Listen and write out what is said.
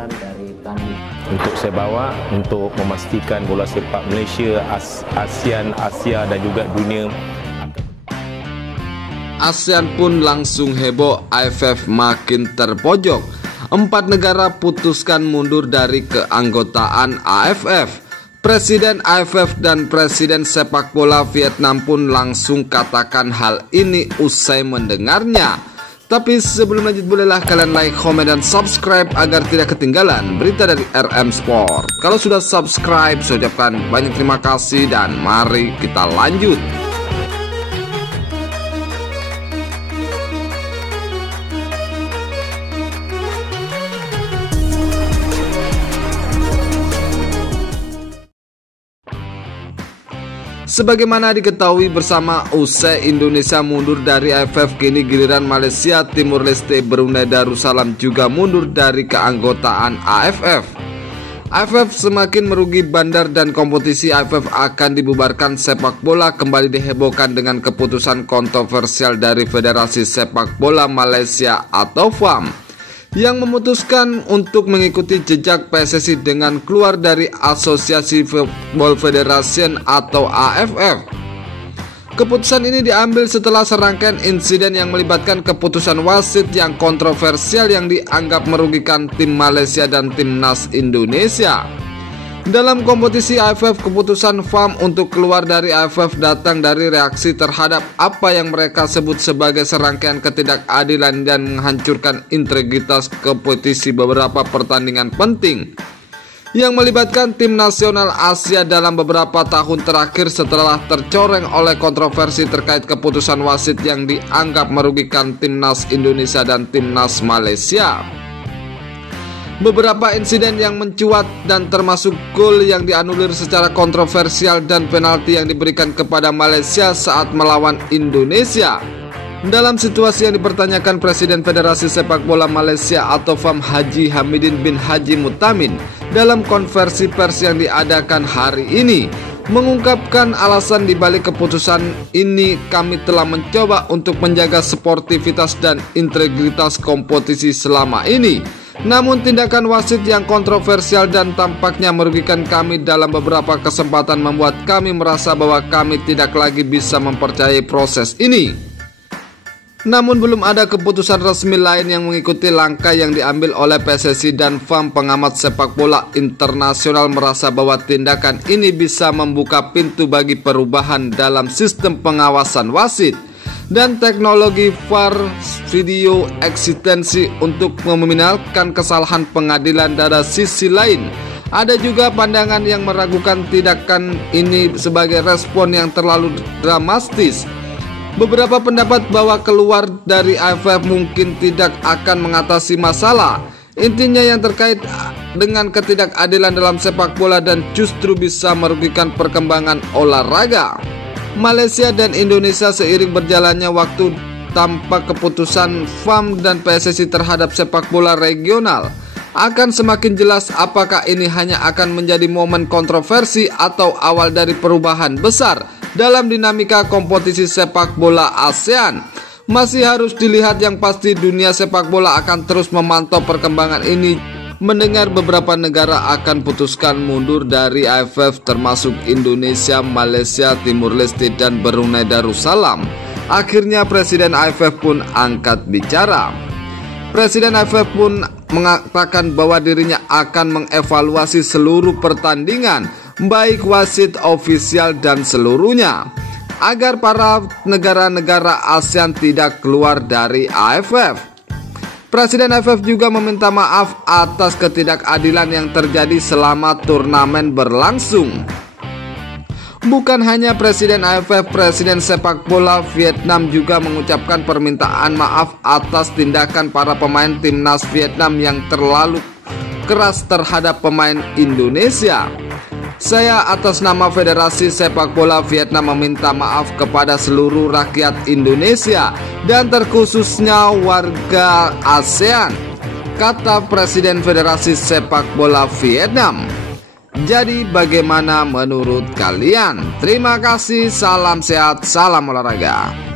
peran dari kami. Untuk saya bawa untuk memastikan bola sepak Malaysia, ASEAN, Asia dan juga dunia. ASEAN pun langsung heboh, AFF makin terpojok. 4 negara putuskan mundur dari keanggotaan AFF. Presiden AFF dan Presiden sepak bola Vietnam pun langsung katakan hal ini usai mendengarnya. Tapi sebelum lanjut, bolehlah kalian like, komen, dan subscribe agar tidak ketinggalan berita dari RM Sport. Kalau sudah subscribe, saya ucapkan banyak terima kasih dan mari kita lanjut. Sebagaimana diketahui bersama, usai Indonesia mundur dari AFF, kini giliran Malaysia, Timur Leste, Brunei Darussalam juga mundur dari keanggotaan AFF. AFF semakin merugi bandar dan kompetisi AFF akan dibubarkan. Sepak bola kembali dihebohkan dengan keputusan kontroversial dari Federasi Sepak Bola Malaysia atau FAM yang memutuskan untuk mengikuti jejak PSSI dengan keluar dari Asosiasi Football Federation atau AFF. Keputusan ini diambil setelah serangkaian insiden yang melibatkan keputusan wasit yang kontroversial yang dianggap merugikan tim Malaysia dan timnas Indonesia. Dalam kompetisi AFF, keputusan FAM untuk keluar dari AFF datang dari reaksi terhadap apa yang mereka sebut sebagai serangkaian ketidakadilan dan menghancurkan integritas kompetisi beberapa pertandingan penting yang melibatkan tim nasional Asia dalam beberapa tahun terakhir setelah tercoreng oleh kontroversi terkait keputusan wasit yang dianggap merugikan timnas Indonesia dan timnas Malaysia. Beberapa insiden yang mencuat dan termasuk gol yang dianulir secara kontroversial dan penalti yang diberikan kepada Malaysia saat melawan Indonesia. Dalam situasi yang dipertanyakan, Presiden Federasi Sepak Bola Malaysia atau FAM Haji Hamidin bin Haji Mutamin dalam konversi pers yang diadakan hari ini mengungkapkan alasan dibalik keputusan ini. Kami telah mencoba untuk menjaga sportivitas dan integritas kompetisi selama ini. Namun tindakan wasit yang kontroversial dan tampaknya merugikan kami dalam beberapa kesempatan membuat kami merasa bahwa kami tidak lagi bisa mempercayai proses ini. Namun belum ada keputusan resmi lain yang mengikuti langkah yang diambil oleh PSSI dan FAM. Pengamat sepak bola internasional merasa bahwa tindakan ini bisa membuka pintu bagi perubahan dalam sistem pengawasan wasit dan teknologi VAR video eksistensi untuk meminimalkan kesalahan pengadilan. Dari sisi lain, ada juga pandangan yang meragukan tindakan ini sebagai respon yang terlalu dramatis. Beberapa pendapat bahwa keluar dari AFF mungkin tidak akan mengatasi masalah intinya yang terkait dengan ketidakadilan dalam sepak bola dan justru bisa merugikan perkembangan olahraga Malaysia dan Indonesia. Seiring berjalannya waktu, tampak keputusan FAM dan PSSI terhadap sepak bola regional akan semakin jelas apakah ini hanya akan menjadi momen kontroversi atau awal dari perubahan besar dalam dinamika kompetisi sepak bola ASEAN. Masih harus dilihat, yang pasti dunia sepak bola akan terus memantau perkembangan ini. Mendengar beberapa negara akan putuskan mundur dari AFF termasuk Indonesia, Malaysia, Timur Leste, dan Brunei Darussalam, akhirnya Presiden AFF pun angkat bicara. Presiden AFF pun mengatakan bahwa dirinya akan mengevaluasi seluruh pertandingan, baik wasit, ofisial, dan seluruhnya, agar para negara-negara ASEAN tidak keluar dari AFF. Presiden AFF juga meminta maaf atas ketidakadilan yang terjadi selama turnamen berlangsung. Bukan hanya Presiden AFF, Presiden sepak bola Vietnam juga mengucapkan permintaan maaf atas tindakan para pemain timnas Vietnam yang terlalu keras terhadap pemain Indonesia. Saya atas nama Federasi Sepak Bola Vietnam meminta maaf kepada seluruh rakyat Indonesia dan terkhususnya warga ASEAN, kata Presiden Federasi Sepak Bola Vietnam. Jadi bagaimana menurut kalian? Terima kasih, salam sehat, salam olahraga.